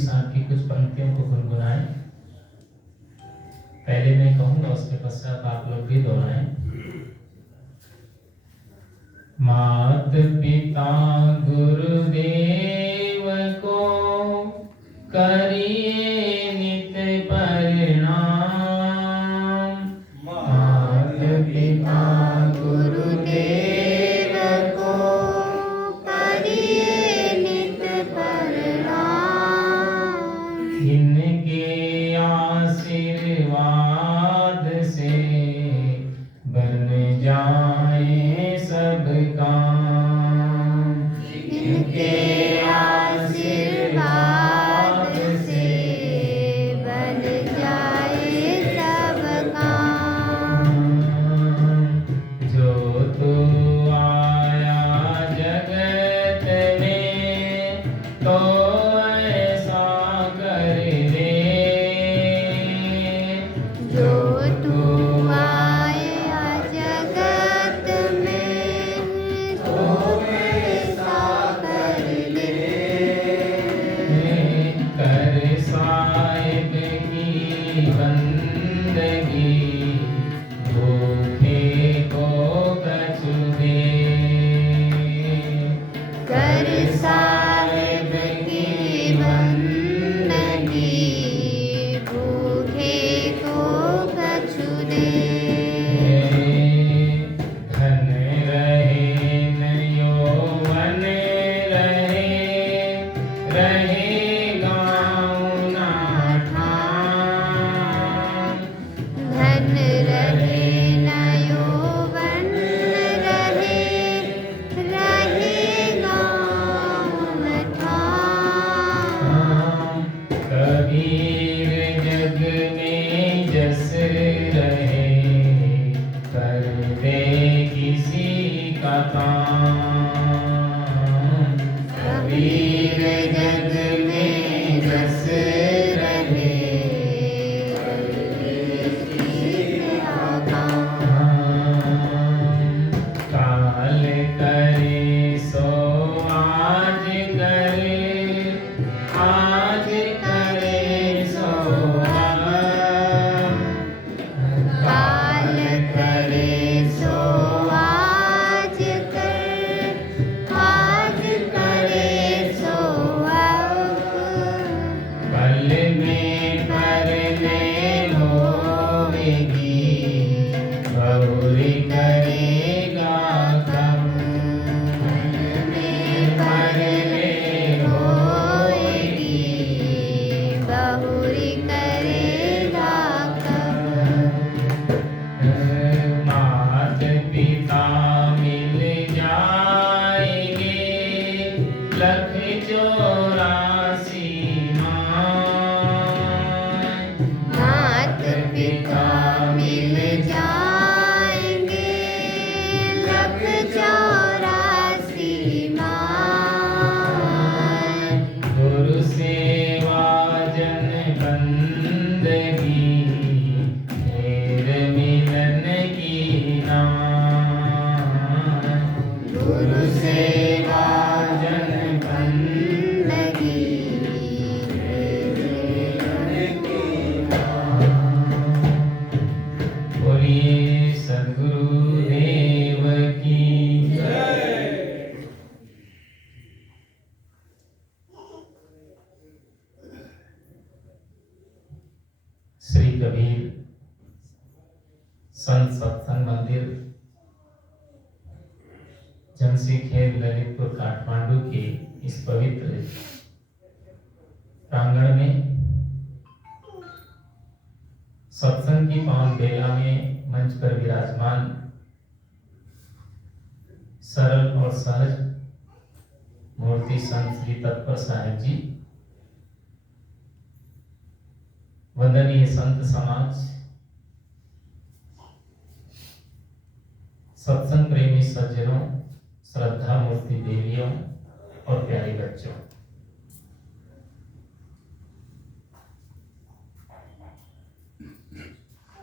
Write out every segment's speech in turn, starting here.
साहब की कुछ पंक्तियों को गुनगुनाएं। पहले मैं कहूँगा, उसके पश्चात आप लोग भी दोहराएं। मात पिता गुरुदेव को करिए नित प्रणाम। मात पिता गुरुदेव को करिए नित प्रणाम। इनके आशीर्वाद से बन जाए सब काम। इनके आशीर्वाद से बन जाए सब काम। जो तू आया जगत में तो ऐसा कर दे। जो तू आया जगत में तो ऐसा कर दे। कर साहिब की बंदगी भूखे को कछु दे। कर साहिब की बंदगी भूखे को कछु दे। धन रहे न यौवन रहे गाँव ना ठाम। धन रहे न यौवन रहे गाँव न ठाम। कबीर जग में जस रहे कर दे किसी का काम। कबीर जग में जस रहे काल करे सो आज करे, आज करे सो अब। काल करे सो आज कर, आज करे सो अब। पल में परने होगी गौरी करेगा कब। पल में परने होगी बहुरी करेगा कब। मात पिता मिल जाएंगे लख 84 माँ। मात पिता मिल जाएंगे लख 84 माँ। गुरु सेवा जन बंदगी फेर मिलन की नाम। गुरु सेवा जन बंदगी बोलिए सद्गुरुदेव की जय। श्री कबीर संत सत्संग मंदिर जमशीखेर ललितपुर काठमांडू के इस पवित्र प्रांगण में सत्संग की पावन बेला में मंच पर विराजमान सरल और सहज मूर्ति संत श्री तत्पर साहेब जी, वंदनीय संत समाज, सत्संग प्रेमी सज्जनों, श्रद्धा मूर्ति देवियों और प्यारे बच्चों,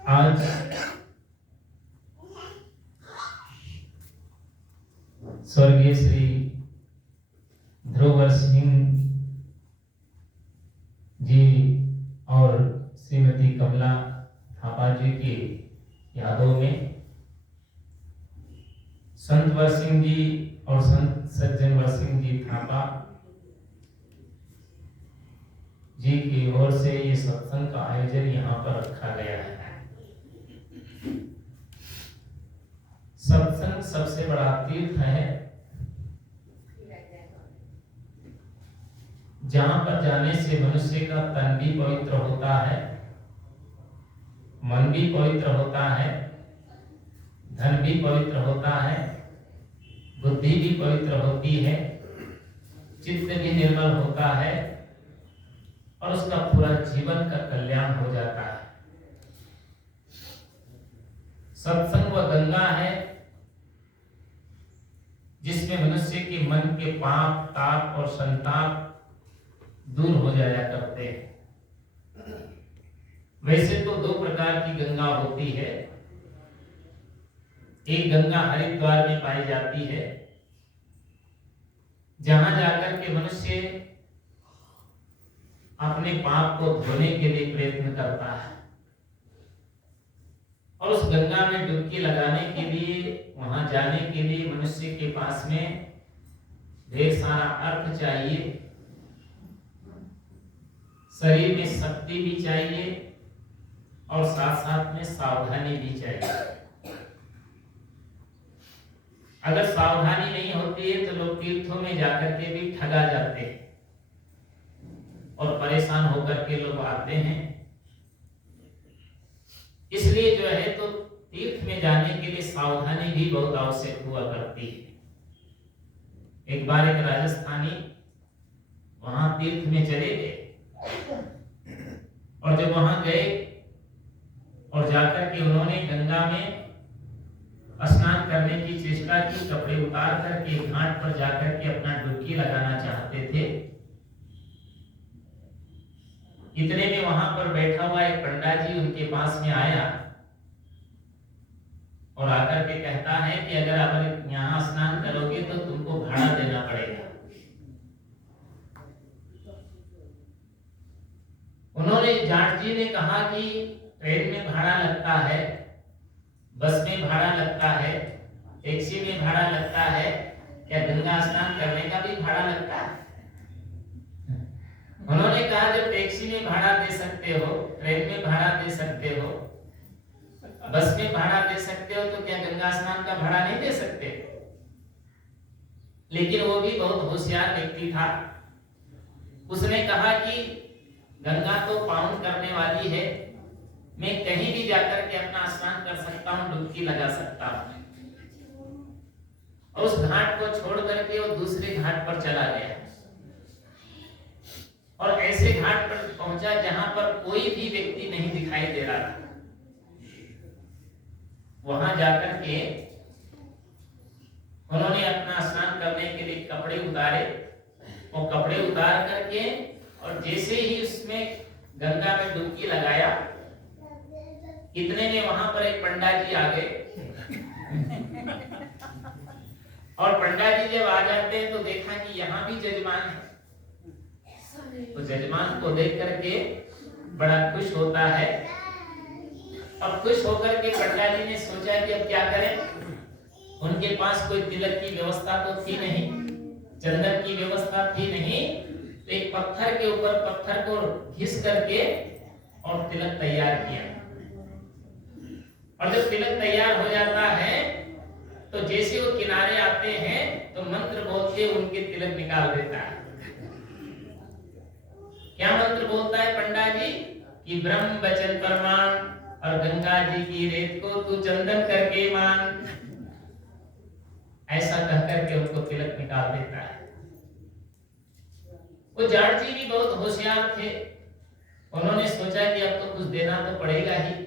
आज स्वर्गीय श्री ध्रुव सिंह श्रीमती कमला थापा जी की यादों में संत वर सिंह जी और संत सज्जन वर सिंह जी थापा जी की ओर से ये सत्संग का आयोजन यहाँ पर रखा गया है। सत्संग सबसे बड़ा तीर्थ है जहां पर जाने से मनुष्य का तन भी पवित्र होता है, मन भी पवित्र होता है, धन भी पवित्र होता है, बुद्धि भी पवित्र होती है, चित्त भी निर्मल होता है और उसका पूरा जीवन का कल्याण हो जाता है। सत्संग वह गंगा है जिसमें मनुष्य के मन के पाप, ताप और संताप दूर हो जाया करते हैं। वैसे तो दो प्रकार की गंगा होती है। एक गंगा हरिद्वार में पाई जाती है, जहां जाकर के मनुष्य अपने पाप को धोने के लिए प्रयत्न करता है और उस गंगा में डुबकी लगाने के लिए, वहां जाने के लिए मनुष्य के पास में ढेर सारा अर्थ चाहिए, शरीर में शक्ति भी चाहिए और साथ साथ में सावधानी भी चाहिए। अगर सावधानी नहीं होती है तो लोग तीर्थों में जाकर के भी ठगा जाते हैं और परेशान होकर के लोग आते हैं। इसलिए जो है तो तीर्थ में जाने के लिए सावधानी भी बहुत आवश्यक हुआ करती है। एक बार एक राजस्थानी वहां तीर्थ में चले गए और जब वहां गए और जाकर के उन्होंने गंगा में स्नान करने की चेष्टा की, कपड़े उतार करके घाट पर जाकर के अपना डुबकी लगाना चाहते थे। इतने में वहां पर बैठा हुआ एक पंडा जी उनके पास में आया और आकर के कहता है कि अगर आप यहाँ स्नान करोगे तो तुमको भाड़ा देना पड़ेगा। उन्होंने जाट जी ने कहा कि ट्रेन में भाड़ा लगता है, बस में भाड़ा लगता है, टैक्सी में भाड़ा लगता है, क्या गंगा स्नान करने का भी भाड़ा लगता है? उन्होंने कहा जब टैक्सी में भाड़ा दे सकते हो, ट्रेन में भाड़ा दे सकते हो, बस में भाड़ा दे सकते हो, तो क्या गंगा स्नान का भाड़ा नहीं दे सकते? लेकिन वो भी बहुत होशियार व्यक्ति था। उसने कहा कि गंगा तो पावन करने वाली है, मैं कहीं भी जाकर के अपना स्नान कर सकता हूँ, डुबकी लगा सकता हूँ। और उस घाट को छोड़ करके वो दूसरे घाट पर चला गया और ऐसे घाट पर पहुंचा जहां पर कोई भी व्यक्ति नहीं दिखाई दे रहा था। वहां जाकर के उन्होंने अपना स्नान करने के लिए कपड़े उतारे और कपड़े उतार करके और जैसे ही उसमें गंगा में डुबकी लगाया, इतने में वहां पर एक पंडा जी आ गए और पंडा जी जब आ जाते हैं तो देखा कि यहाँ भी जजमान है। तो जजमान को देख करके बड़ा खुश होता है। अब खुश होकर के पंडा जी ने सोचा कि अब क्या करें। उनके पास कोई तिलक की व्यवस्था तो थी नहीं, चंदन की व्यवस्था थी नहीं, तो एक पत्थर के ऊपर पत्थर को घिस करके और तिलक तैयार किया। और जब तिलक तैयार हो जाता है तो जैसे वो किनारे आते हैं तो मंत्र बोल के उनके तिलक निकाल देता है। क्या मंत्र बोलता है पंडा जी कि ब्रह्म वचन प्रमाण और गंगा जी की रेत को तू चंदन करके मान, ऐसा कह करके उनको तिलक निकाल देता है। वो जाट जी भी बहुत होशियार थे। उन्होंने सोचा कि अब तो कुछ देना तो पड़ेगा ही।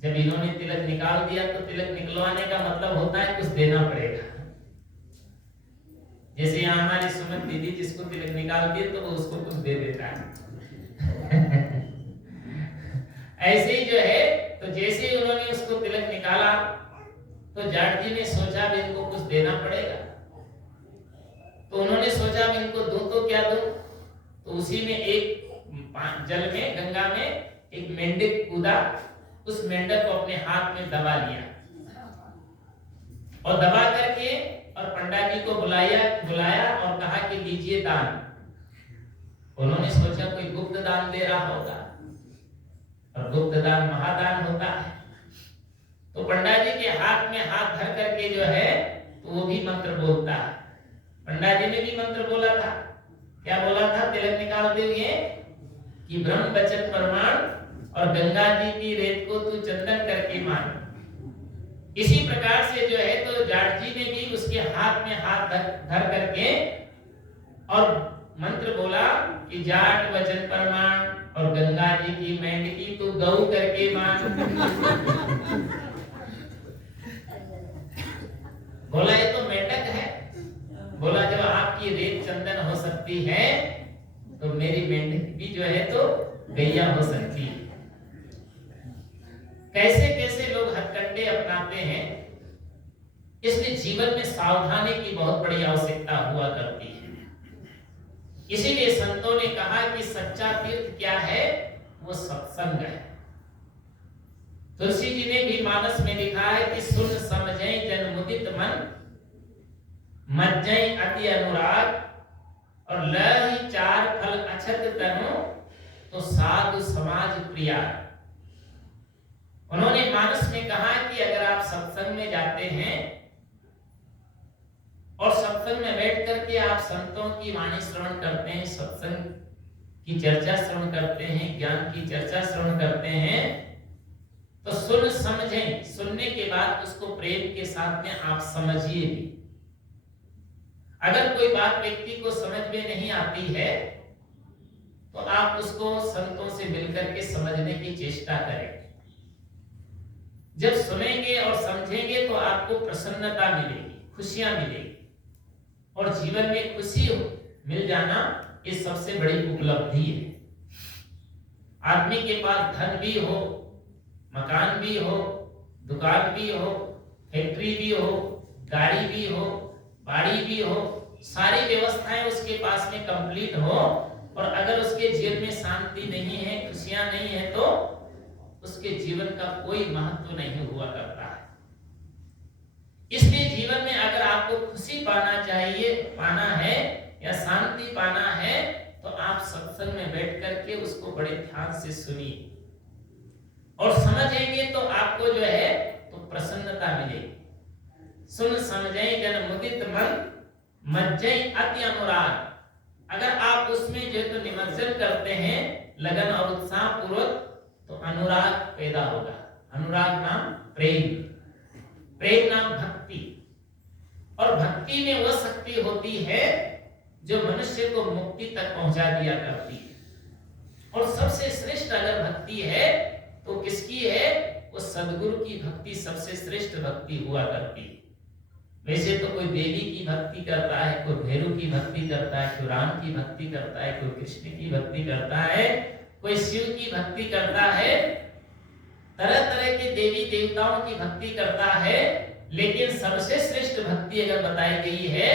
जब इन्होंने तिलक निकाल दिया तो तिलक निकलवाने का मतलब होता है कुछ देना पड़ेगा। जैसे यहाँ हमारी सुमन दीदी जिसको तिलक निकालती है तो वो उसको कुछ दे देता है ऐसे ही जो है तो जैसे ही उन्होंने उसको तिलक निकाला तो जाट जी ने सोचा भी इनको कुछ देना पड़ेगा। तो उन्होंने सोचा मैं इनको दूं तो क्या दूं। तो उसी में एक जल में गंगा में एक मेंढक कूदा, उस मेंढक को अपने हाथ में दबा लिया और दबा करके और पंडित जी को बुलाया और कहा कि दीजिए दान। उन्होंने सोचा कोई गुप्त दान दे रहा होगा और गुप्त दान महादान होता है। तो पंडित जी के हाथ में हाथ धर करके जो है तो वो भी मंत्र बोलता है। पंडित जी ने भी मंत्र बोला था। क्या बोला था? तिलक निकालते हुए कि ब्रह्म वचन प्रमाण और गंगा जी की रेत को तू चंदन करके मान। इसी प्रकार से जो है तो जाट जी ने भी उसके हाथ में हाथ धर करके और मंत्र बोला कि जाट वचन प्रमाण और गंगा जी की मेंढकी तू गौ करके मान। बोला ये तो मेंढक है। बोला जब आपकी रेत चंदन हो सकती है तो मेरी मेंढक भी जो है तो गैया हो सकती है। कैसे कैसे लोग हथकंडे अपनाते हैं, इसलिए जीवन में सावधानी की बहुत बड़ी आवश्यकता हुआ करती है। इसीलिए संतों ने कहा कि सच्चा तीर्थ क्या है? वो सत्संग है। तुलसी जी ने भी मानस में लिखा है कि सुन समझे जन मुदित मन, मज्जै अति अनुराग और लहि चार फल अछत तनु, तो साधु समाज प्रिया। उन्होंने मानस में कहा कि अगर आप सत्संग में जाते हैं और सत्संग में बैठ करके आप संतों की वाणी श्रवण करते हैं, सत्संग की चर्चा श्रवण करते हैं, ज्ञान की चर्चा श्रवण करते हैं, तो सुन समझें, सुनने के बाद उसको प्रेम के साथ में आप समझिए भी। अगर कोई बात व्यक्ति को समझ में नहीं आती है तो आप उसको संतों से मिलकर के समझने की चेष्टा करें। जब सुनेंगे और समझेंगे तो आपको प्रसन्नता मिलेगी, खुशियां मिलेगी और जीवन में खुशी मिल जाना ये सबसे बड़ी उपलब्धि है। आदमी के पास धन भी हो, मकान भी हो, दुकान भी हो, फैक्ट्री भी हो, गाड़ी भी हो, बाड़ी भी हो, सारी व्यवस्थाएं उसके पास में कंप्लीट हो और अगर उसके जीवन में शांति नहीं है, खुशियां नहीं है तो उसके जीवन का कोई महत्व नहीं हुआ करता है। इसलिए जीवन में अगर आपको खुशी पाना है या शांति पाना है तो आप सत्संग में बैठ करके उसको बड़े ध्यान से सुनिए और समझेंगे तो आपको जो है तो प्रसन्नता मिलेगी। सुन समझे जन मुदित मन, मज्जै अति अनुराग। अगर आप उसमें जो तो निमज्जन करते हैं लगन और उत्साह पूर्वक तो अनुराग पैदा होगा। अनुराग नाम प्रेम, प्रेम नाम भक्ति, और भक्ति में वह शक्ति होती है जो मनुष्य को मुक्ति तक पहुंचा दिया करती है। और सबसे श्रेष्ठ अगर भक्ति है तो किसकी है? वो सद्गुरु की भक्ति सबसे श्रेष्ठ भक्ति हुआ करती है। वैसे तो कोई देवी की भक्ति करता है, कोई भैरव की भक्ति करता है, कोई राम की भक्ति करता है, कोई कृष्ण की भक्ति करता है, कोई शिव की भक्ति करता है, तरह तरह के देवी देवताओं की भक्ति करता है, लेकिन सबसे श्रेष्ठ भक्ति अगर बताई गई है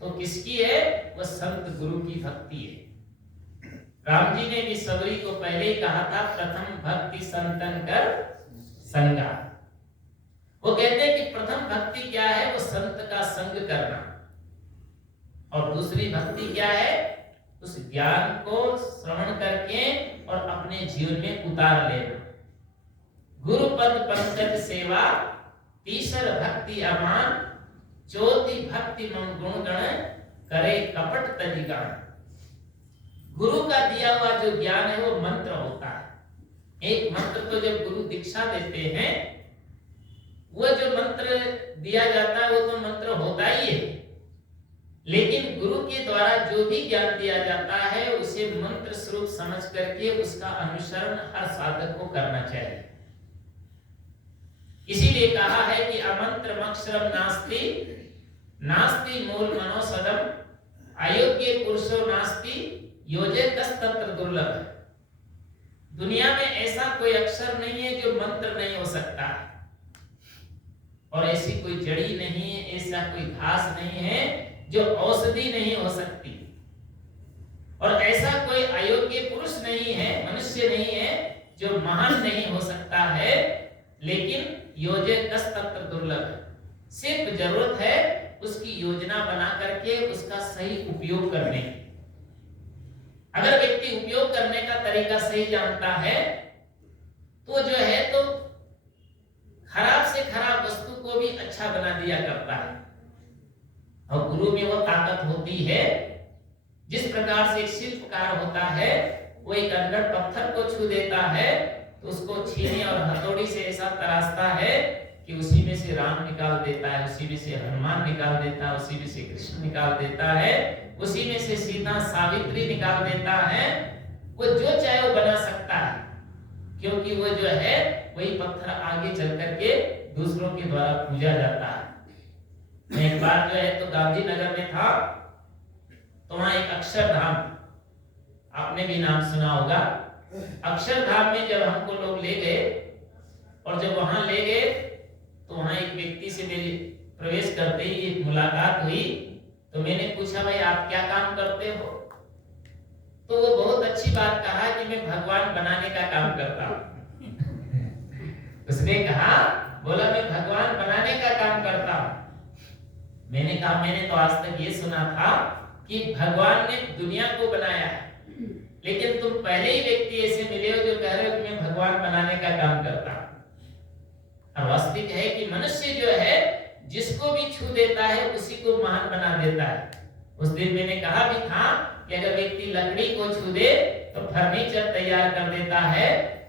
तो किसकी है? वह संत गुरु की भक्ति है। राम जी ने भी सबरी को पहले ही कहा था, प्रथम भक्ति संतन कर संगा। वो कहते हैं कि प्रथम भक्ति क्या है? वो संत का संग करना, और दूसरी भक्ति क्या है? उस ज्ञान को श्रवण करके और अपने जीवन में उतार लेना। गुरु पद पंकज सेवा, तीसर भक्ति अमान, चौथी भक्ति मम गुण गण, करे कपट तजिगान। गुरु का दिया हुआ जो ज्ञान है वो मंत्र होता है। एक मंत्र तो जब गुरु दीक्षा देते हैं, वो जो मंत्र दिया जाता है वो तो मंत्र होता ही है, लेकिन गुरु के द्वारा जो भी ज्ञान दिया जाता है उसे मंत्र स्वरूप समझ करके उसका अनुसरण हर साधक को करना चाहिए। इसीलिए कहा है कि अमंत्र मक्षरम नास्ति, नास्ति मूल मनोसदम, अयोग्य पुरुषो नास्ति, योजे कस्तत्र दुर्लभ। दुनिया में ऐसा कोई अक्षर नहीं है जो मंत्र नहीं हो सकता है, और ऐसी कोई जड़ी नहीं है, ऐसा कोई घास नहीं है जो औषधि नहीं हो सकती, और ऐसा कोई अयोग्य पुरुष नहीं है, मनुष्य नहीं है जो महान नहीं हो सकता है, लेकिन योजे कस तत्र दुर्लभ है। सिर्फ जरूरत है उसकी योजना बना करके उसका सही उपयोग करने की। अगर व्यक्ति उपयोग करने का तरीका सही जानता है तो जो है तो खराब से खराब वस्तु को भी अच्छा बना दिया करता है। और गुरु में वो ताकत होती है, जिस प्रकार से एक शिल्पकार होता है, वो एक अनगढ़ पत्थर को छू देता है तो उसको छीने और हथौड़ी से ऐसा तराशता है कि उसी में से राम निकाल देता है, उसी में से हनुमान निकाल देता है, उसी में से कृष्ण निकाल देता है, उसी में से सीता सावित्री निकाल देता है। वो जो चाहे वो बना सकता है, क्योंकि वो जो है वही पत्थर आगे चल करके दूसरों के द्वारा पूजा जाता है। मैं एक बार जो है तो गांधीनगर में था, तो वहां एक अक्षरधाम, आपने भी नाम सुना होगा। अक्षरधाम में जब हमको लोग ले गए और जब वहां ले गए तो वहां एक व्यक्ति से मेरी प्रवेश करते ही एक मुलाकात हुई। तो मैंने पूछा, भाई आप क्या काम करते हो? तो वो बहुत अच्छी बात कहा कि मैं भगवान बनाने का काम करता हूं। उसने कहा, बोला मैं भगवान बनाने का काम करता हूं। मैंने कहा, मैंने तो आज तक ये सुना था कि भगवान ने दुनिया को बनाया है, लेकिन तुम पहले ही व्यक्ति ऐसे मिले हो जो कह रहे हो कि मैं भगवान बनाने का काम करता हूं। वास्तविक है कि मनुष्य जो है जिसको भी छू देता है उसी को महान बना देता है। उस दिन मैंने कहा भी था कि अगर व्यक्ति लकड़ी को छू दे तो फर्नीचर तैयार कर देता है,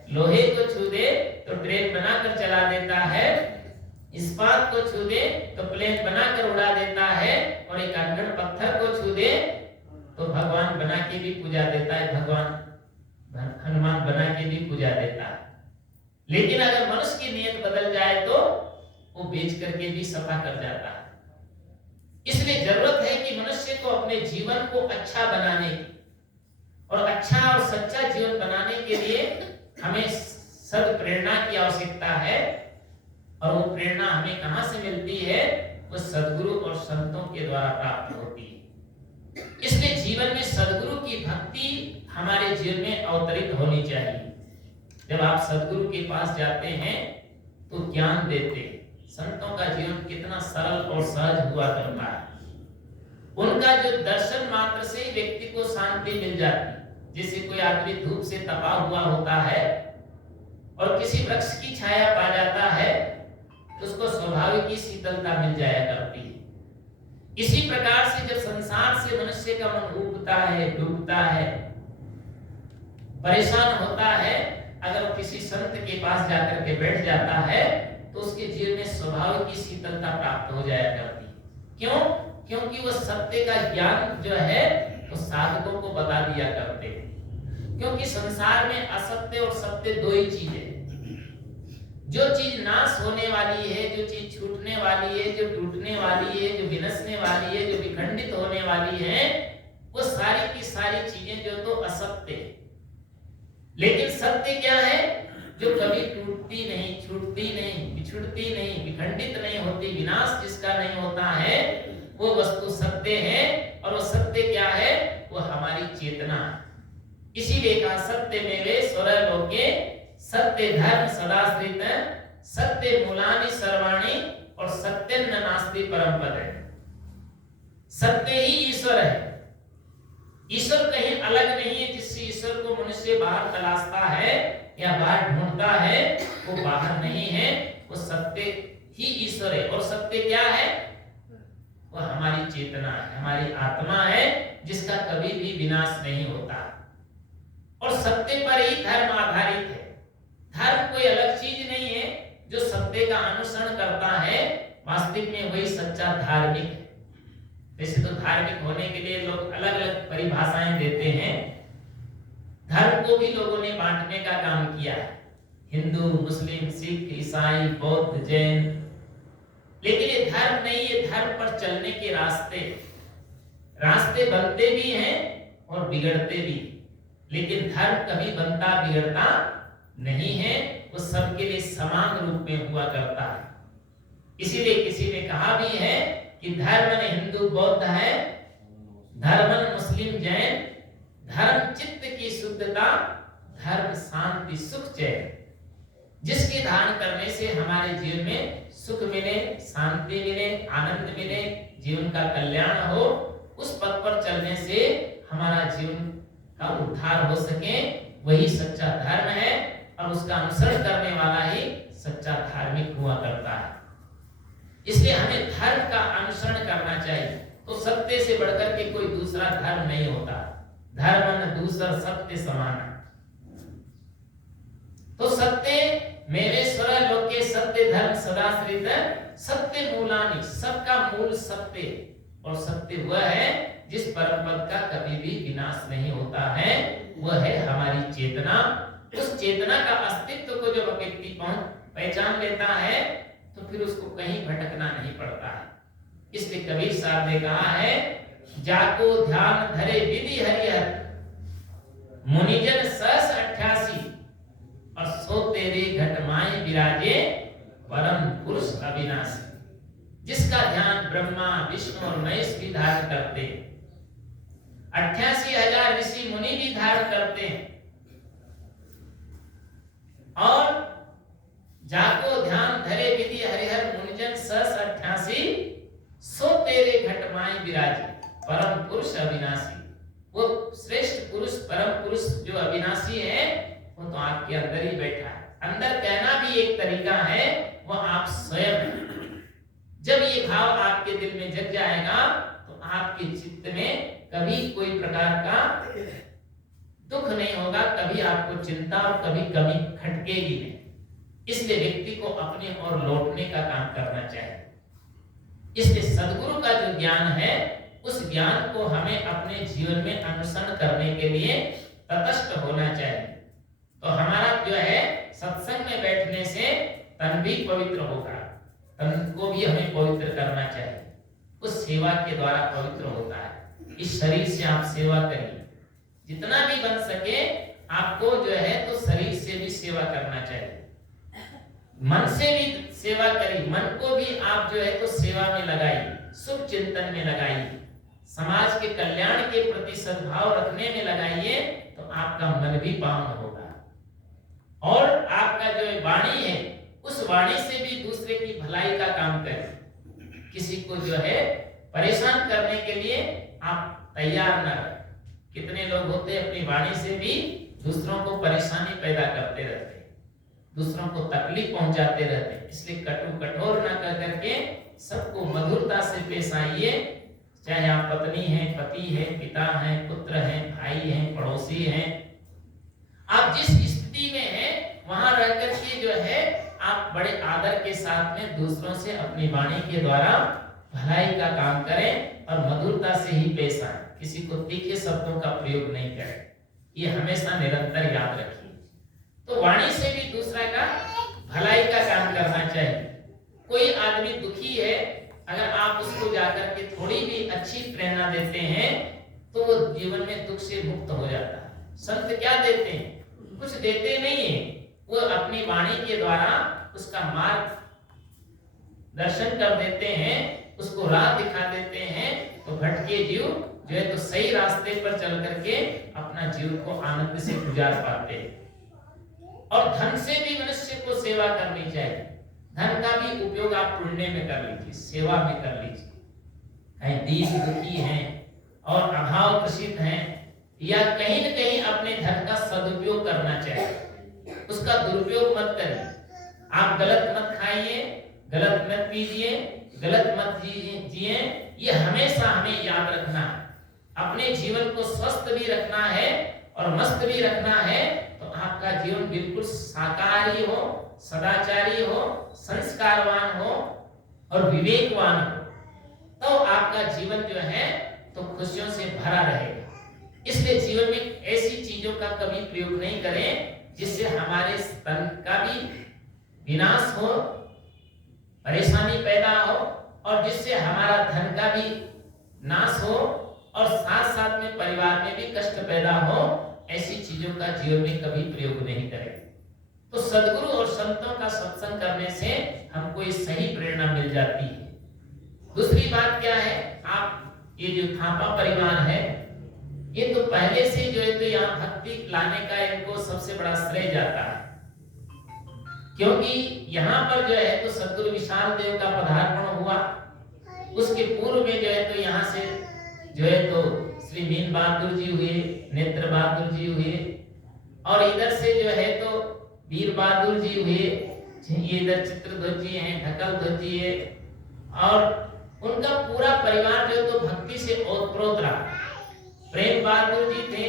लोहे को छू दे तो ट्रेन बनाकर चला देता है, इस्पात को छू दे तो प्लेन बनाकर उड़ा देता है, और एक अनगढ़ पत्थर को छू दे तो भगवान बना के भी पूजा देता है, भगवान हनुमान बना के भी पूजा देता है। लेकिन अगर मनुष्य की नियत बदल जाए तो वो बेच करके भी सफा कर जाता है। इसलिए जरूरत है कि मनुष्य को अपने जीवन को अच्छा बनाने की और अच्छा और सच्चा जीवन बनाने के लिए हमें सद प्रेरणा की आवश्यकता है। और वो प्रेरणा हमें कहां से मिलती है? वो सद्गुरु और संतों के द्वारा प्राप्त होती है। इसलिए जीवन में सद्गुरु की भक्ति हमारे जीवन में अवतरित होनी चाहिए। जब आप सद्गुरु के पास जाते हैं तो ज्ञान देते हैं। संतों का जीवन कितना सरल और सहज हुआ करता है। उनका जो दर्शन मात्र से ही व्यक्ति को शांति मिल जाती है। जैसे कोई आदमी धूप से तपा हुआ होता है और किसी वृक्ष की छाया पा जाता है तो उसको स्वाभाविक ही शीतलता मिल जाया करती है। इसी प्रकार से जब संसार से मनुष्य का मन उबता है, डूबता है, परेशान होता है, अगर वो किसी संत के पास जाकर के बैठ जाता है तो उसके जीवन में स्वाभाविक ही शीतलता प्राप्त हो जाया करती है। क्यों? क्योंकि वो सत्य का ज्ञान जो है वो साधकों को बता दिया करते हैं। क्योंकि संसार में असत्य और सत्य दो ही चीज है। जो चीज नाश होने वाली है, जो चीज छूटने वाली है, जो टूटने वाली है, जो विनसने वाली है, जो विखंडित होने वाली है, वो सारी की सारी चीजें जो तो असत्य है। लेकिन सत्य क्या है? जो कभी टूटती नहीं, छूटती नहीं, बिछुड़ती नहीं, विखंडित नहीं होती, विनाश जिसका नहीं होता है, वो वस्तु सत्य है। और वो सत्य क्या है? वो हमारी चेतना। इसीलिए कहा सत्य में वे स्वर लोके सत्य धर्म सदाश्रित सत्य मूलानि सर्वाणि और सत्यन्न नास्ति परम पद है। सत्य ही ईश्वर है। ईश्वर कहीं अलग नहीं है। जिससे ईश्वर को मनुष्य बाहर तलाशता है या बाहर ढूंढता है, वो बाहर नहीं है, वो सत्य ही ईश्वर है। और सत्य क्या है? वो हमारी चेतना है, हमारी आत्मा है, जिसका कभी भी विनाश नहीं होता। और सत्य पर ही धर्म आधारित है। धर्म कोई अलग चीज नहीं है। जो सत्य का अनुसरण करता है, वास्तविक में वही सच्चा धार्मिक है। वैसे तो धार्मिक होने के लिए लोग अलग अलग परिभाषाएं देते हैं। धर्म को भी लोगों ने बांटने का काम किया है, हिंदू, मुस्लिम, सिख, ईसाई, बौद्ध, जैन। लेकिन ये धर्म नहीं, ये धर्म पर चलने के रास्ते बनते भी हैं और बिगड़ते भी। लेकिन धर्म कभी बनता बिगड़ता नहीं है, वो सबके लिए समान रूप में हुआ करता है। इसीलिए किसी ने कहा भी है कि धर्म हिंदू बौद्ध है, धर्म मुस्लिम जैन, धर्म चित्त की शुद्धता, धर्म, शांति, सुख, चैन, जिसके धारण करने से हमारे जीवन में सुख मिले, शांति मिले, आनंद मिले, जीवन का कल्याण हो, उस पथ पर चलने से हमारा जीवन का उद्धार हो सके, वही सच्चा धर्म है। और उसका अनुसरण करने वाला ही सच्चा धार्मिक हुआ करता है। इसलिए हमें धर्म का अनुसरण करना चाहिए। तो सत्य से बढ़कर के कोई दूसरा धर्म नहीं होता। धर्म न दूसर सत्य समान। तो सत्य मेवेश्वर लोके सत्य धर्म सदाश्रित सत्य मूलानि, सबका मूल सत्य। और सत्य वह है जिस परम पद का कभी भी विनाश नहीं होता है, वह है हमारी चेतना। उस चेतना का अस्तित्व को जब व्यक्ति पहचान लेता है तो फिर उसको कहीं भटकना नहीं पड़ता है। इसलिए कबीर साहब ने कहा है, जाको ध्यान धरे विधि हरिहर, मुनिजन सहस 88, और सो तेरे घटमाए विराजे परम पुरुष अविनाशी। जिसका ध्यान ब्रह्मा, विष्णु और महेश भी धारण करते, 88,000 ऋषि मुनि भी धारण करते हैं। और जाको ध्यान धरे विधि हरिहर, मुनिजन सहस 88, सो तेरे घटमाए विराजे परम पुरुष अविनाशी। वो श्रेष्ठ पुरुष, परम पुरुष जो अविनाशी है, वो तो आपके अंदर ही बैठा है। अंदर कहना भी एक तरीका है, वो आप स्वयं हैं। जब ये भाव आपके दिल में जग जाएगा तो आपके चित्त में कभी कोई प्रकार का दुख नहीं होगा, कभी आपको चिंता और कभी कमी खटकेगी नहीं। इसलिए व्यक्ति को अपने ओर लौटने का काम करना चाहिए। इसलिए सद्गुरु का जो ज्ञान है, उस ज्ञान को हमें अपने जीवन में अनुसरण करने के लिए तटस्थ होना चाहिए। तो हमारा जो है सत्संग में बैठने से तन भी पवित्र होगा, तन को भी हमें पवित्र करना चाहिए। उस सेवा के द्वारा पवित्र होता है। इस शरीर से आप सेवा करिए, जितना भी बन सके आपको जो है तो शरीर से भी सेवा करना चाहिए, मन से भी सेवा करिए। मन को भी आप जो है तो सेवा में लगाइए, शुभ चिंतन में लगाइए, समाज के कल्याण के प्रति सद्भाव रखने में लगाइए, तो आपका मन भी पावन होगा। और आपका जो वाणी है, उस वाणी से भी दूसरे की भलाई का काम करें। किसी को जो है परेशान करने के लिए आप तैयार न रहें। कितने लोग होते हैं अपनी वाणी से भी दूसरों को परेशानी पैदा करते रहते हैं, दूसरों को तकलीफ पहुंचाते रहते हैं। इसलिए कटु कठोर न कर करके सबको मधुरता से पेश आइए। चाहे आप पत्नी हैं, पति हैं, पिता हैं, पुत्र हैं, भाई हैं, पड़ोसी हैं, आप जिस स्थिति में हैं वहां रह करके जो है आप बड़े आदर के साथ में दूसरों से अपनी वाणी के द्वारा भलाई का काम करें और मधुरता से ही पेश आए। किसी को तीखे शब्दों का प्रयोग नहीं करें, ये हमेशा निरंतर याद रखिए। तो वाणी से भी दूसरा का भलाई का काम करना चाहिए। कोई आदमी दुखी है, अगर आप उसको जाकर के थोड़ी भी अच्छी प्रेरणा देते हैं तो वो जीवन में दुख से मुक्त हो जाता है। संत क्या देते हैं? कुछ देते नहीं है, वो अपनी वाणी के द्वारा उसका मार्ग दर्शन कर देते हैं, उसको राह दिखा देते हैं। तो भटके जीव जो है तो सही रास्ते पर चल करके अपना जीवन को आनंद से गुजार पाते हैं। और धन से भी मनुष्य को सेवा करनी चाहिए। धन का भी उपयोग आप पुण्य में कर लीजिए, सेवा में कर लीजिए। कहीं दीन दुखी हैं और अभाव ग्रसित हैं, या कहीं न कहीं अपने धन का सदुपयोग करना चाहिए, उसका दुरुपयोग मत करिए। आप गलत मत खाइए, गलत मत पीजिए, गलत मत जिए। ये हमेशा हमें याद रखना है। अपने जीवन को स्वस्थ भी रखना है और मस्त भी रखना है। तो आपका जीवन बिल्कुल शाकाहारी हो, सदाचारी हो, संस्कारवान हो और विवेकवान हो, तो आपका जीवन जो है तो खुशियों से भरा रहेगा। इसलिए जीवन में ऐसी चीजों का कभी प्रयोग नहीं करें जिससे हमारे तन का भी विनाश हो, परेशानी पैदा हो, और जिससे हमारा धन का भी नाश हो और साथ साथ में परिवार में भी कष्ट पैदा हो। ऐसी चीजों का जीवन में कभी प्रयोग नहीं करें। तो सद्गुरु और संतों का सत्संग करने से हमको ये सही प्रेरणा मिल जाती है। दूसरी बात क्या है, आप ये जो थापा परिवार है, ये तो पहले से जो है तो यहाँ भक्ति लाने का इनको सबसे बड़ा श्रेय जाता है, क्योंकि यहाँ पर जो है तो सद्गुरु विशाल देव का पदार्पण हुआ। उसके पूर्व में जो है तो यहाँ से जो है तो श्री मीन बहादुर जी हुए, नेत्र बहादुर जी हुए, और इधर से जो है तो वीर बहादुर जी हुए, ये इधर चित्रध्वज जी हैं, ढकलध्वज जी है, और उनका पूरा परिवार जो है तो भक्ति से ओतप्रोत रहा। प्रेम बहादुर जी थे,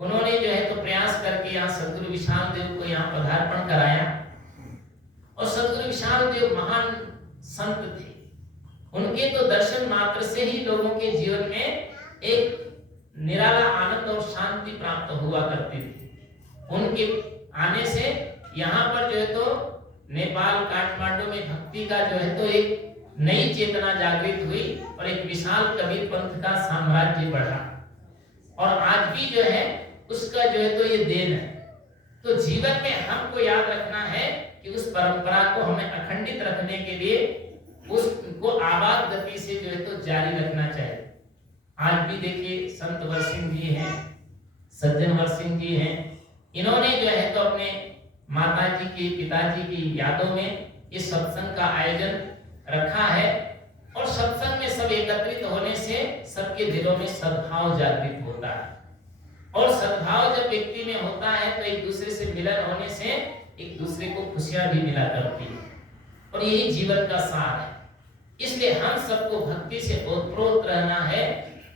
उन्होंने जो है तो प्रयास करके यहाँ सद्गुरु विशाल देव को यहाँ पदार्पण कराया, और सद्गुरु विशाल देव महान संत थे। उनके तो दर्शन मात्र से ही लोगों के जीवन में एक निराला आनंद और शांति प्राप्त हुआ करती थी। उनके आने से यहाँ पर जो है तो नेपाल काठमांडू में भक्ति का जो है तो एक नई चेतना जागृत हुई और एक विशाल कबीर पंथ का साम्राज्य बढ़ा, और आज भी जो है उसका जो है तो ये देन है। तो जीवन में हमको याद रखना है कि उस परंपरा को हमें अखंडित रखने के लिए उसको आबाद गति से जो है तो जारी रखना चाहिए। आज भी देखिए संत वर सिंह जी हैं, सज्जन वर सिंह जी हैं, इन्होंने जो है तो अपने माता जी की, पिताजी की यादों में इस सत्संग का आयोजन रखा है, और सत्संग में सब एकत्रित होने से सबके दिलों में सद्भाव जागृत होता है, और सद्भाव जब व्यक्ति में होता है तो एक दूसरे से मिलन होने से एक दूसरे को खुशियां भी मिला करती है, और यही जीवन का सार है। इसलिए हम सबको भक्ति से ओतप्रोत रहना है।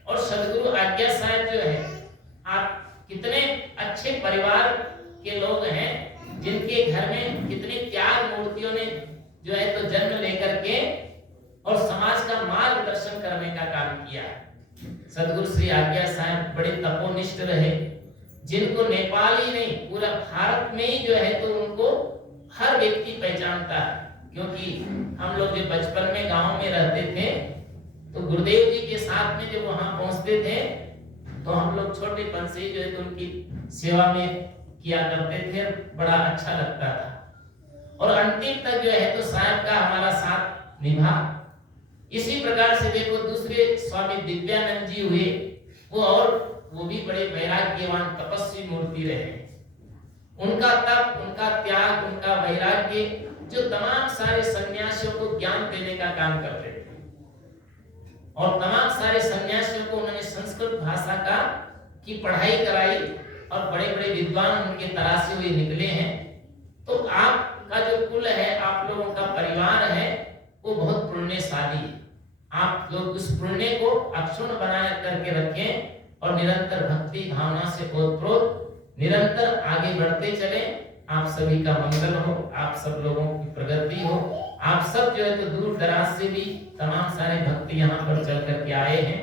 और सद्गुरु आज्ञा साहब जो है, आप कितने अच्छे परिवार के लोग हैं, जिनके घर में कितने त्याग मूर्तियों ने जो है तो जन्म लेकर के और समाज का मार्गदर्शन करने का काम किया है। सद्गुरु श्री आज्ञा साहब बड़े तपोनिष्ठ रहे, जिनको नेपाल ही नहीं पूरा भारत में ही जो है तो उनको हर व्यक्ति पहचानता है। क्योंकि हम लोग जो बचपन में गांव में रहते थे तो गुरुदेव जी के साथ में जब वहां पहुंचते थे तो हम लोग छोटेपन से जो है तो उनकी सेवा में किया करते थे, बड़ा अच्छा लगता था, और अंतिम तक जो है तो साहब का हमारा साथ निभा। इसी प्रकार से देखो दूसरे स्वामी दिव्यानंद जी हुए, वो भी बड़े वैराग्यवान तपस्वी मूर्ति रहे। उनका तप, उनका त्याग, उनका वैराग्य जो तमाम सारे सन्यासियों को ज्ञान देने का काम करते थे, और तमाम सारे सन्यासियों को उन्होंने संस्कृत भाषा की पढ़ाई कराई, और बड़े बड़े विद्वान उनके तरासे हुए निकले हैं। तो आपका जो कुल है, आप लोगों का परिवार है, वो बहुत पुण्यशाली है। आप लोग उस पुण्य को अक्षुण्ण बना करके रखें, और निरंतर भक्ति भावना से ओतप्रोत निरंतर आगे बढ़ते चले। आप सभी का मंगल हो, आप सब लोगों की प्रगति हो। आप सब जो है तो दूर दराज से भी तमाम सारे भक्ति यहाँ पर चल करके आए हैं।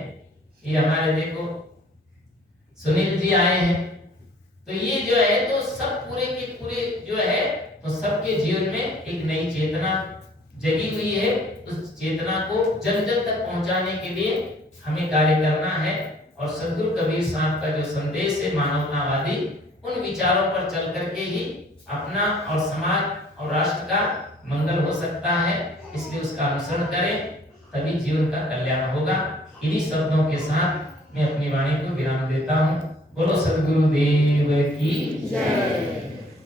ये हमारे देखो सुनील जी आए हैं, तो ये जो है तो सब पूरे के पूरे जो है तो सबके जीवन में एक नई चेतना जगी हुई है। उस चेतना को जन जन तक पहुंचाने के लिए हमें कार्य करना है, और सद्गुरु कबीर साहब का जो संदेश है मानवतावादी, उन विचारों पर चल करके ही अपना और समाज और राष्ट्र का मंगल हो सकता है। इसलिए उसका अनुसरण करें, तभी जीवन का कल्याण होगा। इन्हीं शब्दों के साथ मैं अपनी वाणी को विराम देता हूँ। बोलो सद्गुरुदेव की जय।